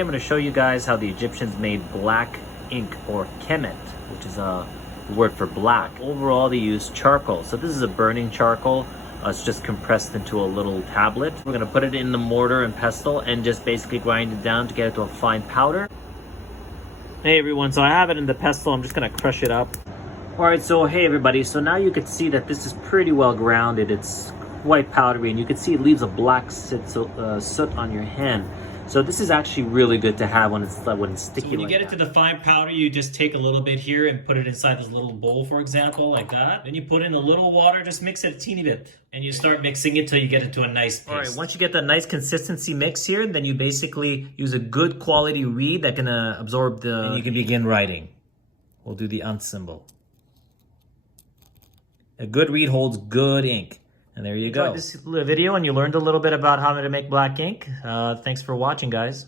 I'm going to show you guys how the Egyptians made black ink, or kemet, which is a word for black. Overall, they used charcoal. So this is a burning charcoal. It's just compressed into a little tablet. We're going to put it in the mortar and pestle and just basically grind it down to get it to a fine powder. Hey everyone, so I have it in the pestle. I'm just going to crush it up. Alright, so hey everybody, so now you can see that this is pretty well grounded. It's quite powdery, and you can see it leaves a black soot on your hand. So this is actually really good to have when it's sticky. So when you get it to the fine powder, you just take a little bit here and put it inside this little bowl, for example, like that. Then you put in a little water, just mix it a teeny bit, and you start mixing it till you get it to a nice paste. All right, once you get that nice consistency mix here, then you basically use a good quality reed that can absorb the... And you can begin writing. We'll do the symbol. A good reed holds good ink. And there you go. Enjoyed this video and you learned a little bit about how to make black ink. Thanks for watching, guys.